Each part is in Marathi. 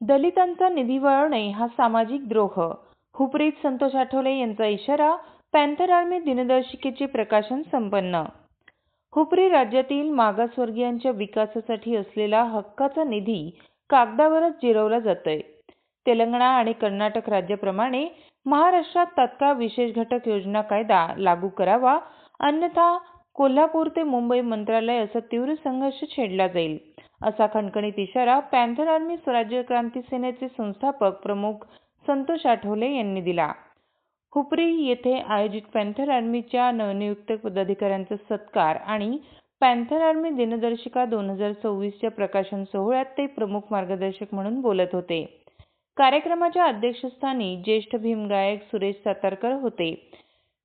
दलितांचा निधी वळवणे हा सामाजिक द्रोह. हुपरीत संतोष आठवले यांचा इशारा. पॅन्थर आर्मी दिनदर्शिकेचे प्रकाशन संपन्न. हुपरी राज्यातील मागासवर्गीयांच्या विकासासाठी असलेला हक्काचा निधी कागदावरच जिरवला जातोय. तेलंगणा आणि कर्नाटक राज्याप्रमाणे महाराष्ट्रात तात्काळ विशेष घटक योजना कायदा लागू करावा, अन्यथा कोल्हापूर ते मुंबई मंत्रालय असा तीव्र संघर्ष छेडला जाईल, असा खणखणीत इशारा पॅन्थर आर्मी स्वराज्य क्रांती सेनेचे संस्थापक प्रमुख संतोष आठवले यांनी दिला. हुपरी येथे आयोजित पॅन्थर आर्मीच्या नवनियुक्त पदाधिकाऱ्यांचा सत्कार आणि पॅन्थर आर्मी दिनदर्शिका 2024च्या प्रकाशन सोहळ्यात ते प्रमुख मार्गदर्शक म्हणून बोलत होते. कार्यक्रमाच्या अध्यक्षस्थानी ज्येष्ठ भीम गायक सुरेश सातारकर होते.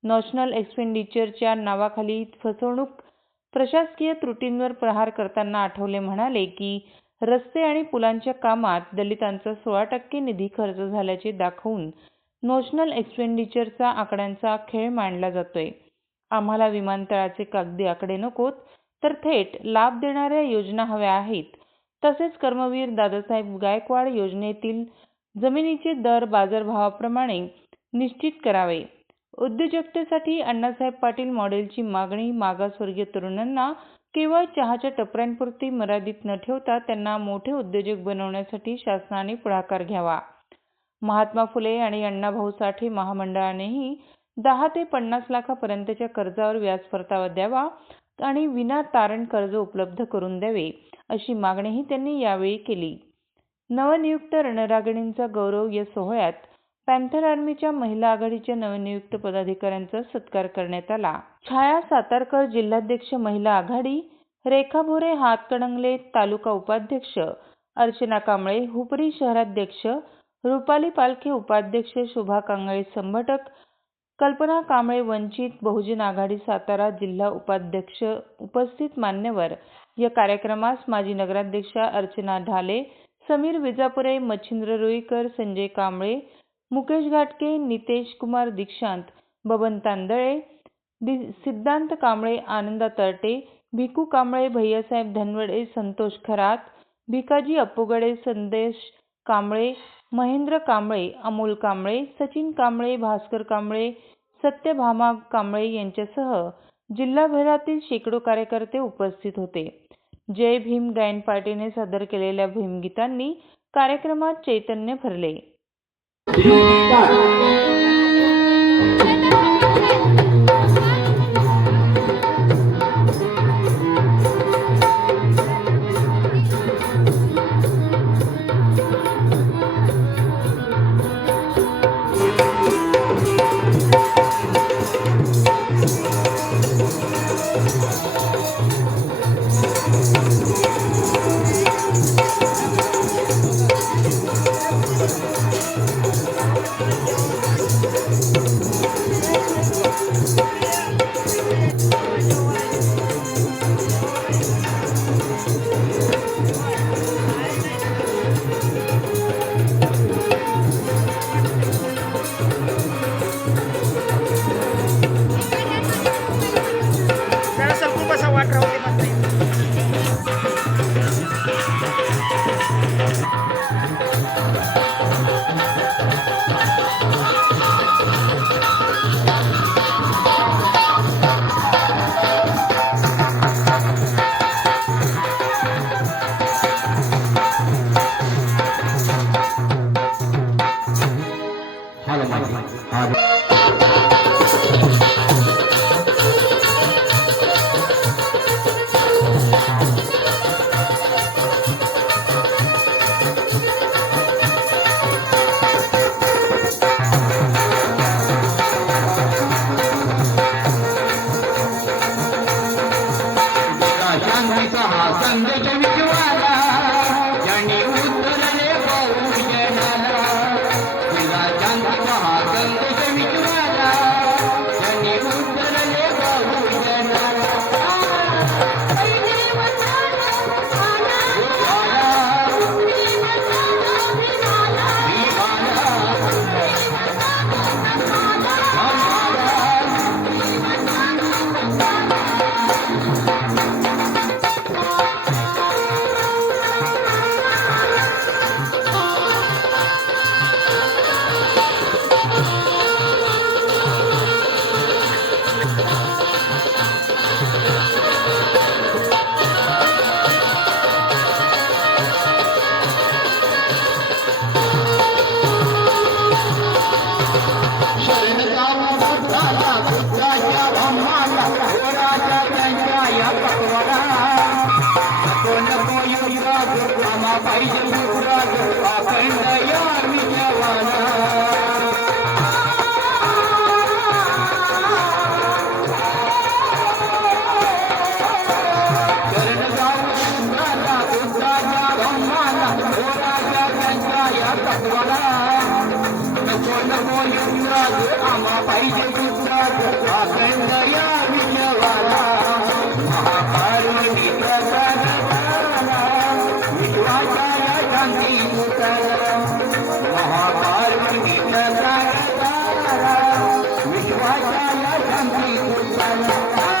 नॅशनल एक्सपेंडिचरच्या नावाखाली फसवणूक, प्रशासकीय त्रुटींवर प्रहार करताना आठवले म्हणाले की रस्ते आणि पुलांच्या कामात दलितांचा 16% निधी खर्च झाल्याचे दाखवून नॅशनल एक्सपेंडिचरचा आकड्यांचा खेळ मांडला जातोय. आम्हाला विमानतळाचे कागदी आकडे नकोत, तर थेट लाभ देणाऱ्या योजना हव्या आहेत. तसेच कर्मवीर दादासाहेब गायकवाड योजनेतील जमिनीचे दर बाजारभावाप्रमाणे निश्चित करावे. उद्योजकतेसाठी अण्णासाहेब पाटील मॉडेलची मागणी. मागासवर्गीय तरुणांना केवळ चहाच्या टपऱ्यांपुरती मर्यादित न ठेवता त्यांना मोठे उद्योजक बनवण्यासाठी शासनाने पुढाकार घ्यावा. महात्मा फुले आणि अण्णाभाऊ साठे महामंडळानेही 10 ते 50 लाखापर्यंतच्या कर्जावर व्याज परतावा द्यावा आणि विना तारण कर्ज उपलब्ध करून द्यावे, अशी मागणीही त्यांनी यावेळी केली. नवनियुक्त रणरागिणींचा गौरव. या सोहळ्यात पॅन्थर आर्मीच्या महिला आघाडीच्या नवनियुक्त पदाधिकाऱ्यांचा सत्कार करण्यात आला. छाया सातारकर जिल्हाध्यक्ष महिला आघाडी, रेखा भोरे हातकणंगले तालुका उपाध्यक्ष, अर्चना कांबळे हुपरी शहराध्यक्ष, रुपाली पालखे उपाध्यक्ष, शोभा कांगळे संघटक, कल्पना कांबळे वंचित बहुजन आघाडी सातारा जिल्हा उपाध्यक्ष उपस्थित मान्यवर. या कार्यक्रमास माजी नगराध्यक्षा अर्चना ढाले, समीर विजापुरे, मच्छिंद्र रुईकर, संजय कांबळे, मुकेश घाटके, नितेश कुमार दीक्षांत, बबन तांदळे, सिद्धांत कांबळे, आनंदा तरटे, भिकू कांबळे, भैयासाहेब धनवडे, संतोष खरात, भिकाजी अप्पुगडे, संदेश कांबळे, महेंद्र कांबळे, अमोल कांबळे, सचिन कांबळे, भास्कर कांबळे, सत्यभामा कांबळे यांच्यासह जिल्हाभरातील शेकडो कार्यकर्ते उपस्थित होते. जय भीम गायन पार्टीने सादर केलेल्या भीमगीतांनी कार्यक्रमात चैतन्य भरले. पाहिजे गुजरात अखंड या विजवाना चरण जाऊ सुंदरा उद्धाच्या ब्रह्माला ओ राजा त्यांच्या या तत्वाला नको नको युवराज आम्हा पाहिजे गुजरात अखंड या विजवाना महाकारुणी प्रसादाला विश्वाच्या या शांती दूताला महाकारुणी प्रसादाला विश्वाच्या या शांती दूताला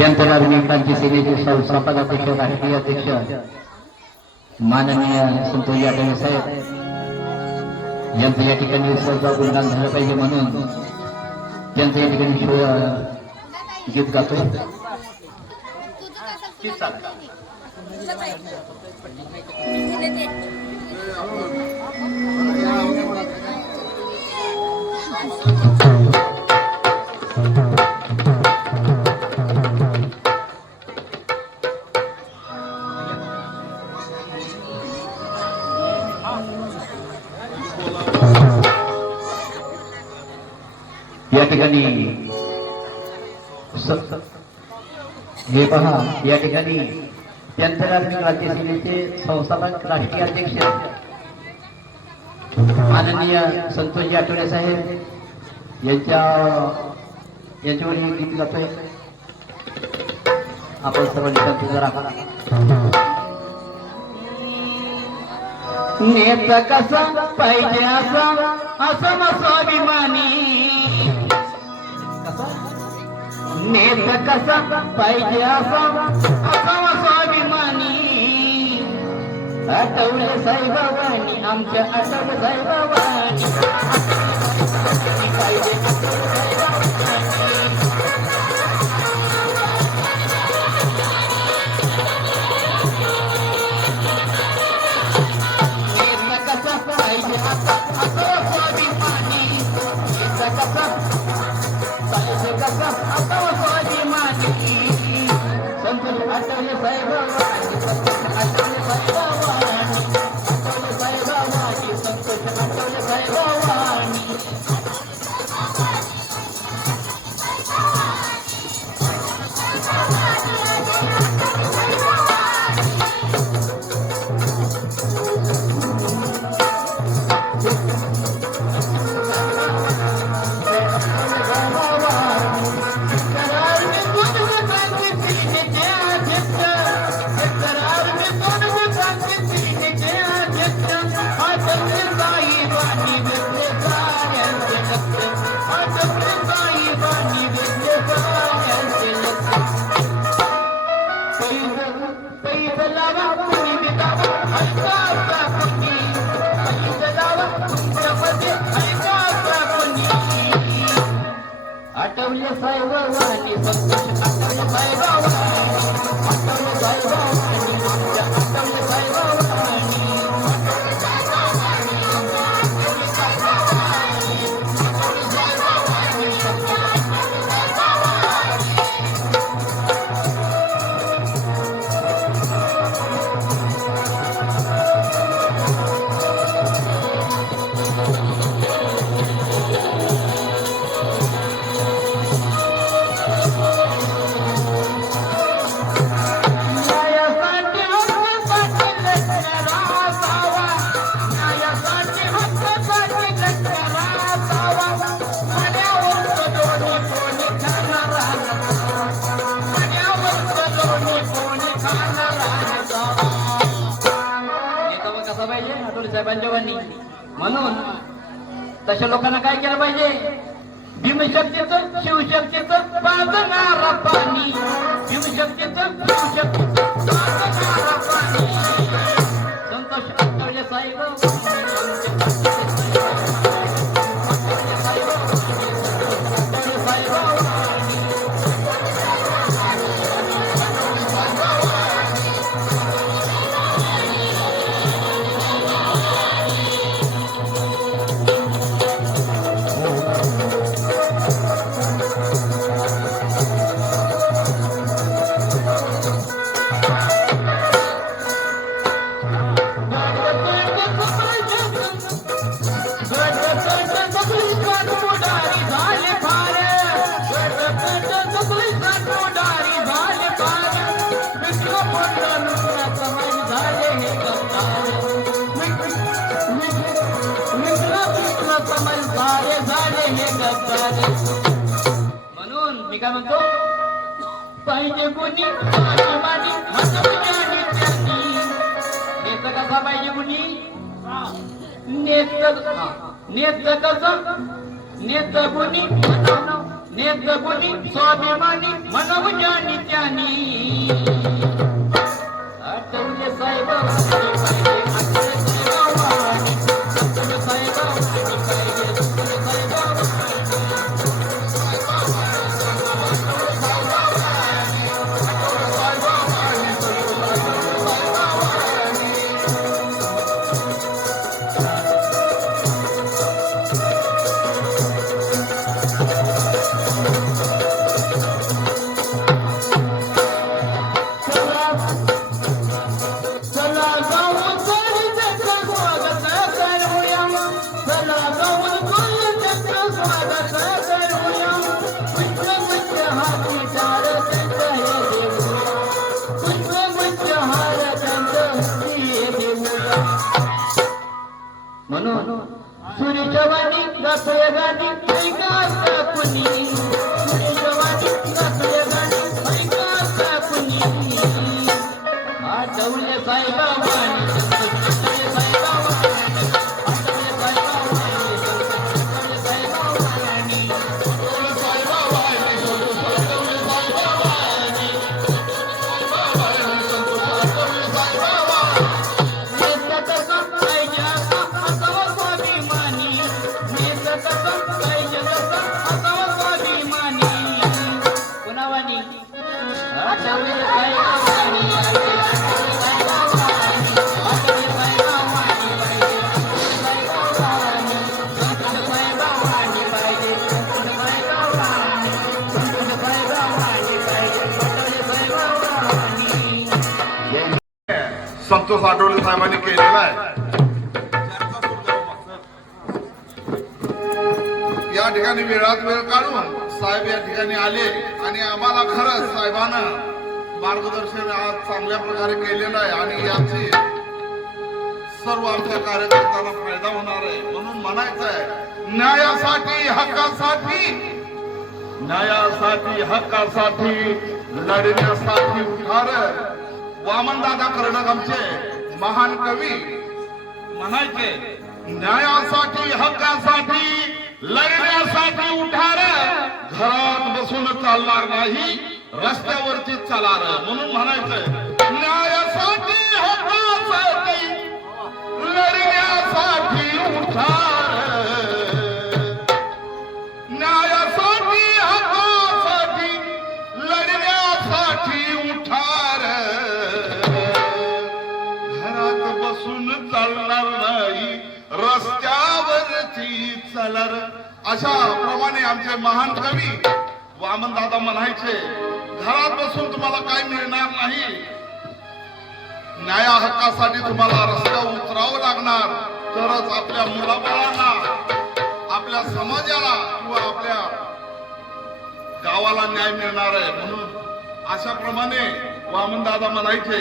पंतप्रधान क्रांती सेनेचे संस्थापक अध्यक्ष राष्ट्रीय अध्यक्ष माननीय संतोष आठवले साहेब यांचं या ठिकाणी सहभाग गुणगान झालं पाहिजे म्हणून त्यांचं या ठिकाणी गीत गातो. या ठिकाणी हे पहा, या ठिकाणी आंतरराष्ट्रीय राज्य सेनेचे संस्थापक राष्ट्रीय अध्यक्ष माननीय संतोषजी आठवले साहेब यांच्यावर एक गीत गातोय. आपण सर्वांनी शांत राहा. नेत कसा पाहिजे असं स्वाभिमानी, नेत कसा पाहिजे असं स्वाभिमानी. आठवले साईबाबांनी, आमच्या आठवले साईबाबांनी पाहिजे आठवले साईबाबांनी, संतोष आठवले साईबाबांनी, आठवले साईबाबांनी, आठवले साईबाबांनी. म्हणून तशा लोकांना काय केलं पाहिजे? भीमशक्तीचं शिवशक्तीचं बाजणारा पाणी, भीमशक्तीचं शिवशक्तीचं बाजणारा पाणी. संतोष आठवले साहेब म्हणून मी काय म्हणतो, पाहिजे कोणी नेत कसा पाहिजे कोणी, नेत कसं, नेत कोणी नेत कोणी स्वाभिमानी म्हणून ज्ञानी त्यानी. आठवले साईबाबांनी पाहिजे, आठवले साईबाबांनी, आठवले साईबाबांनी पाहिजे, चला म्हणून सुरीच्या वाणी गातोय गाणी ऐका कुणी सुरीच्या वाणी गातोय गाणी ऐका कुणी आठवले साईबाबांनी आठवले साईबाबांनी आठवले साईबाबांनी आठवले साईबाबांनी आठवले साईबाबांनी संतोष आठवले साहेबांनी केलेला आहे. या ठिकाणी वेळात वेळ काढून साहेब या ठिकाणी आले आणि आम्हाला खरंच साहेबांना मार्गदर्शन आज चांगल्या प्रकारे केलेलं आहे आणि याची सर्व आमच्या कार्यकर्त्यांना फायदा होणार आहे. म्हणून म्हणायचं आहे न्यायासाठी हक्कासाठी लढण्यासाठी उठार वामनदादा कर्णक आमचे महान कवी म्हणायचे न्यायासाठी हक्कासाठी लढण्यासाठी उठार घरात बसून चालणार नाही रस्त्यावरती चालार. म्हणून म्हणायचंय न्यायासाठी हक्कासाठी लढण्यासाठी उठार न्यायासाठी हक्कासाठी लढण्यासाठी उठार घरात बसून चालणार नाही रस्त्यावरती चालणार. अशा प्रमाणे आमचे महान कवी वामनदादा म्हणायचे घरात बसून तुम्हाला काय मिळणार नाही न्याया हक्कासाठी तुम्हाला रस्त्यावर उतरावं लागणार तरच आपल्या मुलाबाळांना आपल्या समाजाला किंवा आपल्या गावाला न्याय मिळणार आहे. म्हणून अशा प्रमाणे वामनदादा म्हणायचे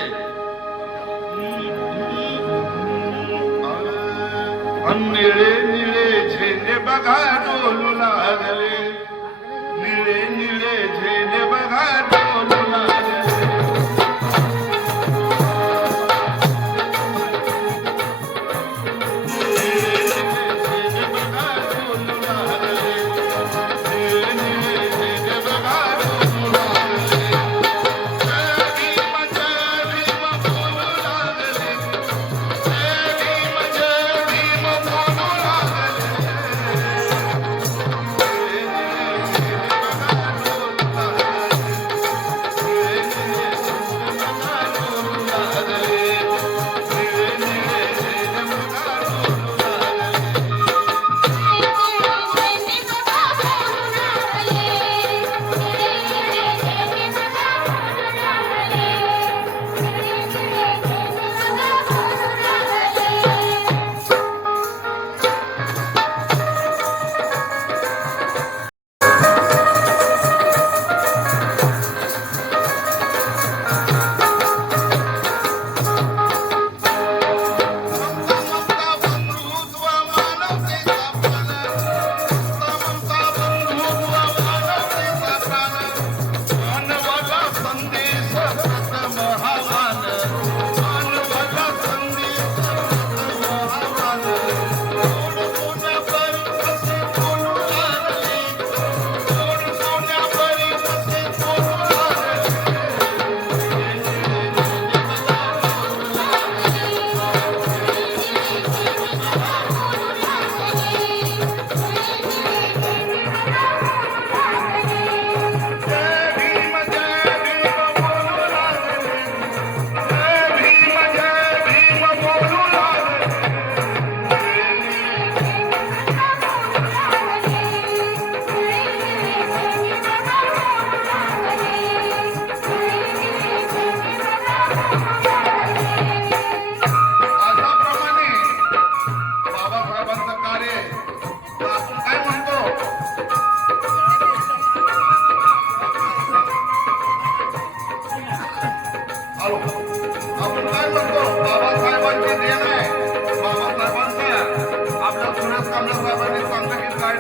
निळे निळे झेंडे बघा डोलू लागले निळे निळे झेंडे बघा डोलू लागले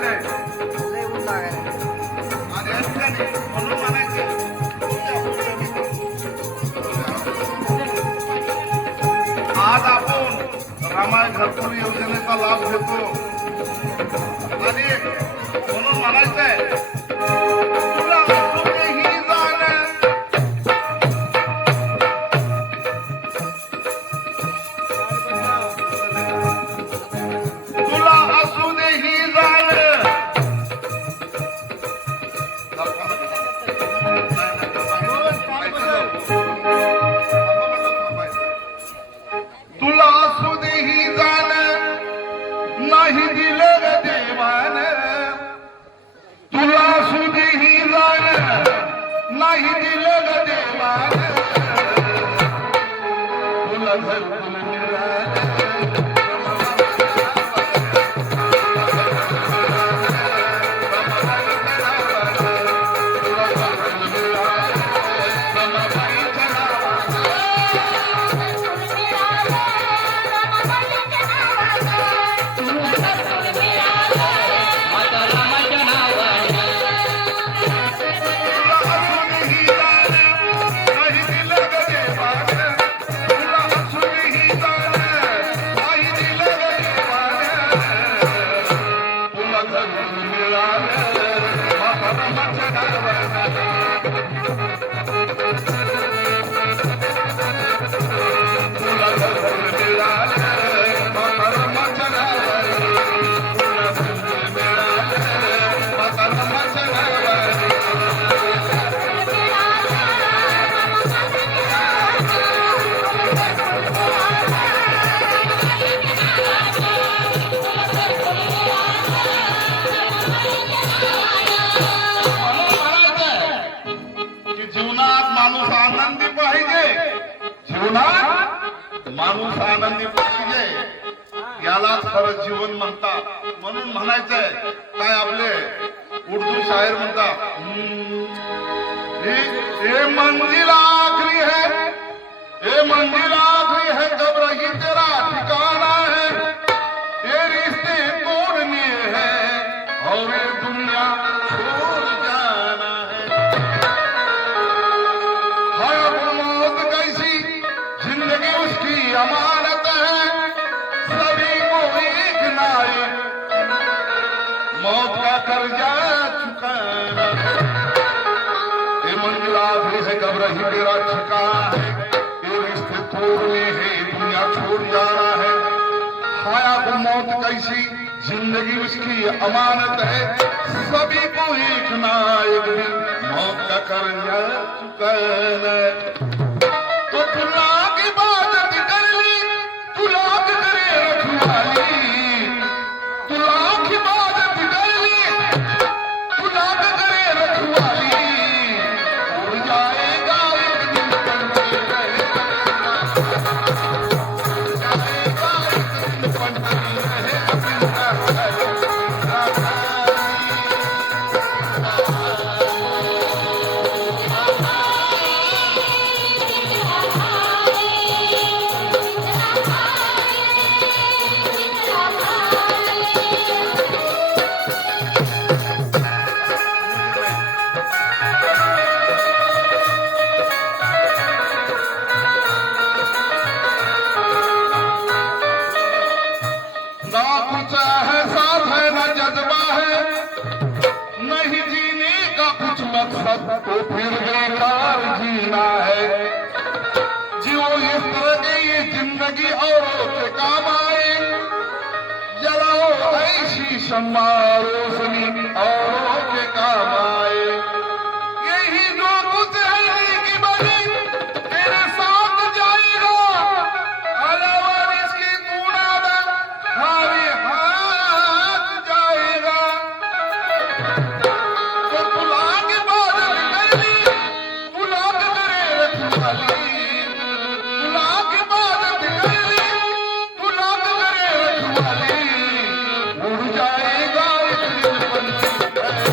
आलेलं आहे आणि या ठिकाणी म्हणून म्हणायचं आज आपण रामायण घरकुल योजनेचा लाभ घेतो आणि म्हणून म्हणायचंय तुला ही जाण तुला असू दे ही जाण तुला असू दे ही जाण नाही दिलं ग देवान तुला असू दे ही जाण नाही दिलं ग देवान तुला घरकुल मिळालं माणूस आनंदी पाहिजे यालाच खरं जीवन म्हणतात म्हणून म्हणायचंय काय आपले उर्दू शायर म्हणतात ये मंजिल आखरी है ये मंजिल आखरी है कब्र ही तेरा ठिकाना है ये रिश्ते तोड़ने हैं और ये दुनिया छोड़ जाना है मौत कैसी जिंदगी उसकी अमानत है सभी को एक नाई मौत का कर्जा चुकाना ये मंजिल आखिरी है कब्र ही मेरा ठिकाना है ये रिश्ते तोड़ने हैं दुनिया छोड़ जाना है हाया को मौत कैसी जिंदगी उसकी अमानत है सभी को एक ना एक दिन मौत का कर्जा चुकाना तो तुला की बात कर ली तुला करे रखवाली तुला की बात कर ली तुला करे रखवाली उड़ जाएगा एक दिन पंछी रहेगा उड़ जाएगा एक दिन पंछी रहेगा ना कुछ एहसास है ना जज्बा है नहीं जीने का कुछ मकसद तो फिर बेकार जीना है जो इस तरह की ये जिंदगी औरों के काम आए जलाओ ऐसी शम्मा रोशनी औरों के काम आए यही जो कुछ है की बनी तेरे साथ जाएगा अलावा इसकी तूना हावी हाथ जाएगा तो तुला के बाद कर ली तुला के करे रखवाली तुला के बाद कर ली तुला के करे रखवाली उड़ जाएगा एक दिन पंछी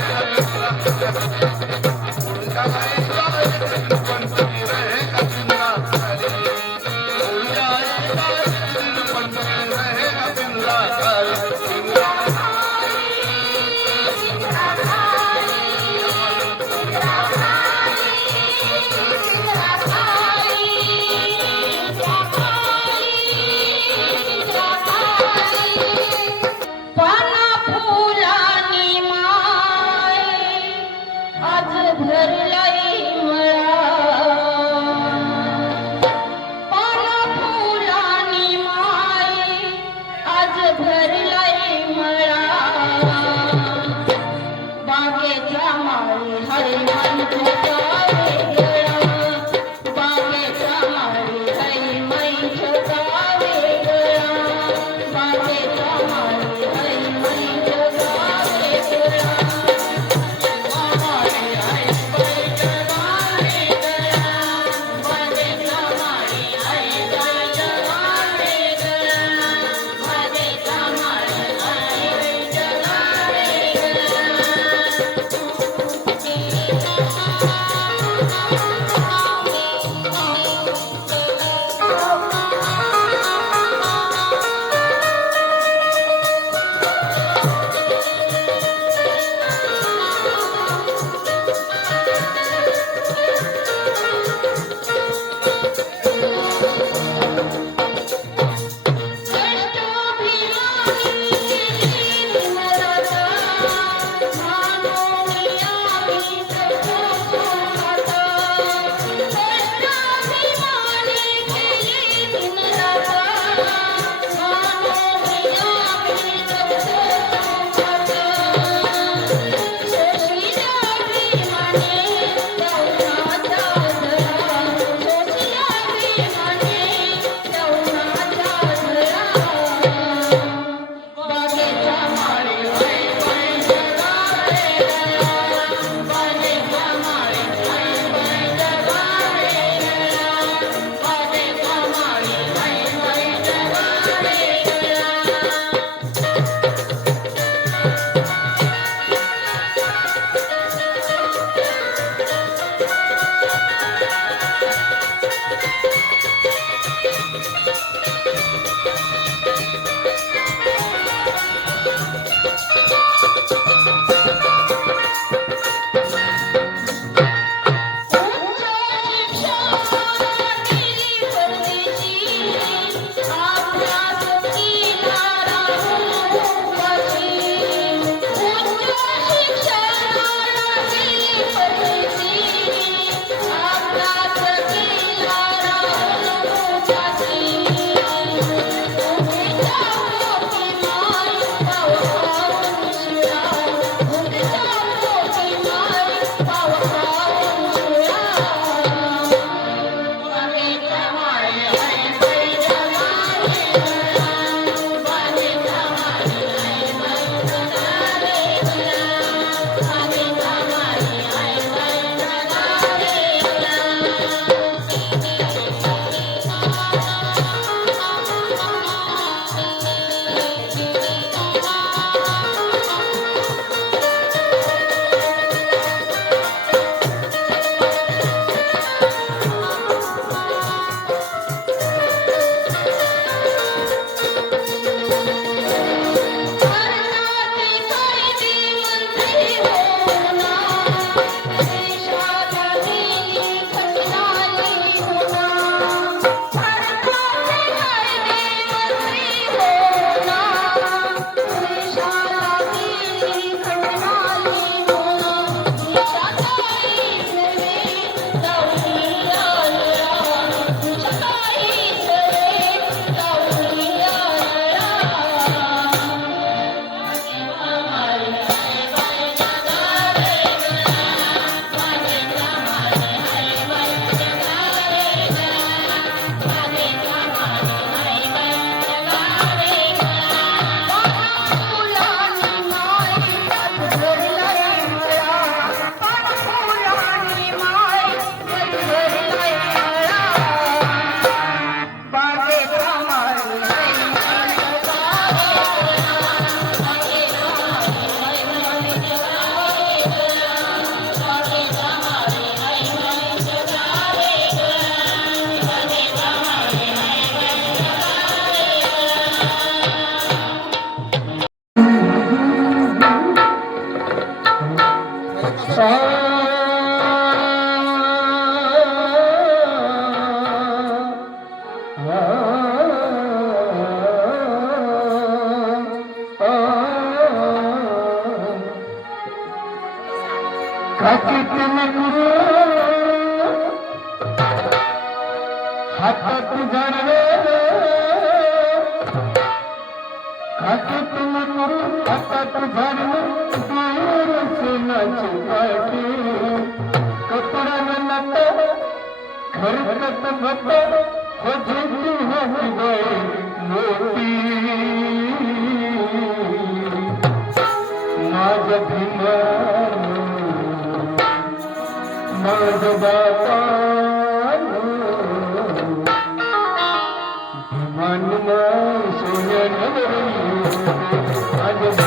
हातात झाडवे हातातून करू हातात झाडवे सोनाची पाटी कपडा नत खरकत फक्त खोजूची होती बाई मोठी माझं भीमा माझं बापा भीमानुमा सोन्या माझा